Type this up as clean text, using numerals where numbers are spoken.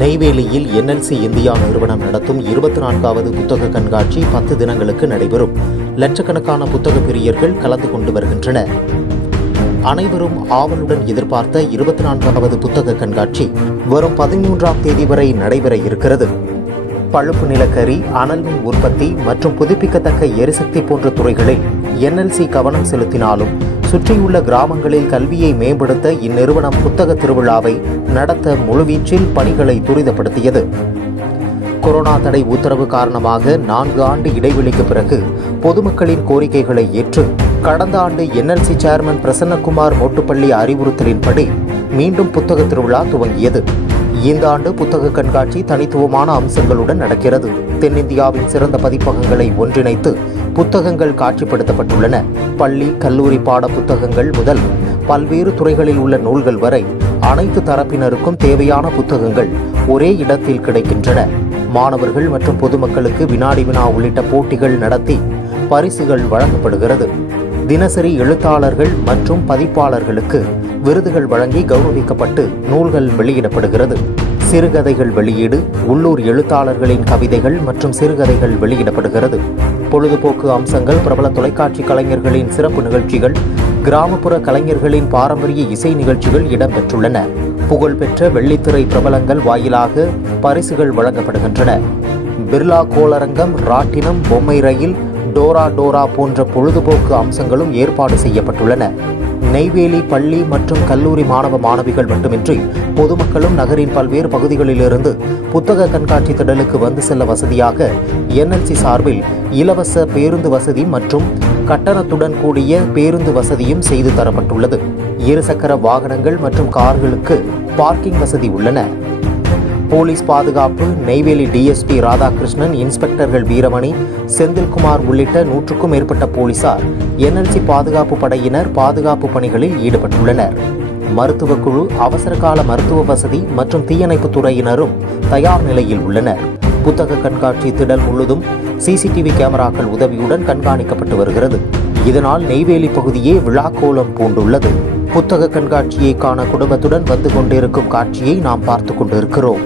நெய்வேலியில் NLC India நிறுவனம் நடத்தும் 24வது புத்தக கண்காட்சி 10 தினங்களுக்கு நடைபெறும். லட்சக்கணக்கான புத்தக பிரியர்கள் கலந்து கொண்டு வருகின்றனர். அனைவரும் ஆவலுடன் எதிர்பார்த்த 24வது புத்தக கண்காட்சி வரும் 13ஆம் தேதி வரை நடைபெற இருக்கிறது. பழுப்பு நிலக்கரி, அனல் மின் உற்பத்தி மற்றும் புதுப்பிக்கத்தக்க எரிசக்தி போன்ற துறைகளில் NLC கவனம் செலுத்தினாலும் சுற்றியுள்ள கிராமங்களில் கல்வியை மேம்படுத்த இந்நிறுவனம் புத்தக திருவிழாவை நடத்த முழுவீச்சில் பணிகளை துரிதப்படுத்தியது. கொரோனா தடை உத்தரவு காரணமாக 4 ஆண்டு இடைவெளிக்கு பிறகு பொதுமக்களின் கோரிக்கைகளை ஏற்று கடந்த ஆண்டு NLC சேர்மன் பிரசன்னகுமார் மோட்டுப்பள்ளி அறிவுறுத்தலின்படி மீண்டும் புத்தக திருவிழா துவங்கியது. இந்த ஆண்டு புத்தக கண்காட்சி தனித்துவமான அம்சங்களுடன் நடக்கிறது. தென்னிந்தியாவின் சிறந்த பதிப்பகங்களை ஒன்றிணைத்து புத்தகங்கள் காட்சிப்படுத்தப்பட்டுள்ளன. பள்ளி, கல்லூரி பாட புத்தகங்கள் முதல் பல்வேறு துறைகளில் உள்ள நூல்கள் வரை அனைத்து தரப்பினருக்கும் தேவையான புத்தகங்கள் ஒரே இடத்தில் கிடைக்கின்றன. மாணவர்கள் மற்றும் பொதுமக்களுக்கு வினாடி வினா உள்ளிட்ட போட்டிகள் நடத்தி பரிசுகள் வழங்கப்படுகிறது. தினசரி எழுத்தாளர்கள் மற்றும் பதிப்பாளர்களுக்கு விருதுகள் வழங்கி கௌரவிக்கப்பட்டு நூல்கள் வெளியிடப்படுகிறது. சிறுகதைகள் வெளியீடு, உள்ளூர் எழுத்தாளர்களின் கவிதைகள் மற்றும் சிறுகதைகள் வெளியிடப்படுகிறது. பொழுதுபோக்கு அம்சங்கள், பிரபல தொலைக்காட்சி கலைஞர்களின் சிறப்பு நிகழ்ச்சிகள், கிராமப்புற கலைஞர்களின் பாரம்பரிய இசை நிகழ்ச்சிகள் இடம்பெற்றுள்ளன. புகழ்பெற்ற வெள்ளித்திரை பிரபலங்கள் வாயிலாக பரிசுகள் வழங்கப்படுகின்றன. பிர்லா கோளரங்கம், ராட்டினம், பொம்மை ரயில், டோரா போன்ற பொழுதுபோக்கு அம்சங்களும் ஏற்பாடு செய்யப்பட்டுள்ளன. நெய்வேலி பள்ளி மற்றும் கல்லூரி மாணவ மாணவிகள் மட்டுமின்றி பொதுமக்களும் நகரின் பல்வேறு பகுதிகளிலிருந்து புத்தக கண்காட்சி திடலுக்கு வந்து செல்ல வசதியாக NLC சார்பில் இலவச பேருந்து வசதி மற்றும் கட்டணத்துடன் கூடிய பேருந்து வசதியும் செய்து தரப்பட்டுள்ளது. இருசக்கர வாகனங்கள் மற்றும் கார்களுக்கு பார்க்கிங் வசதி உள்ளன. போலீஸ் பாதுகாப்பு, நெய்வேலி DSP ராதாகிருஷ்ணன், இன்ஸ்பெக்டர்கள் வீரமணி, செந்தில்குமார் உள்ளிட்ட 100க்கும் மேற்பட்ட போலீசார் NLC பாதுகாப்பு படையினர் பாதுகாப்பு பணிகளில் ஈடுபட்டுள்ளனர். மருத்துவ குழு, அவசரகால மருத்துவ வசதி மற்றும் தீயணைப்பு துறையினரும் தயார் நிலையில் உள்ளனர். புத்தக கண்காட்சி திடல் முழுதும் CCTV கேமராக்கள் உதவியுடன் கண்காணிக்கப்பட்டு வருகிறது. இதனால் நெய்வேலி பகுதியே விழாக்கோலம் பூண்டுள்ளது. புத்தக கண்காட்சியை காண குடும்பத்துடன் வந்து கொண்டிருக்கும் காட்சியை நாம் பார்த்து கொண்டிருக்கிறோம்.